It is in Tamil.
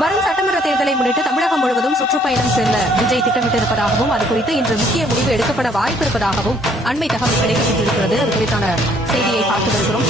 வரும் சட்டமன்ற தேர்தலை முன்னிட்டு தமிழகம் முழுவதும் சுற்றுப்பயணம் செல்ல விஜய் திட்டமிட்டிருப்பதாகவும் அது குறித்து இன்று முக்கிய முடிவு எடுக்கப்பட வாய்ப்பிருப்பதாகவும் அண்மை தகவல் கிடைக்கப்பட்டிருக்கிறது. அது குறித்தான செய்தியை பார்த்து வருகிறோம்.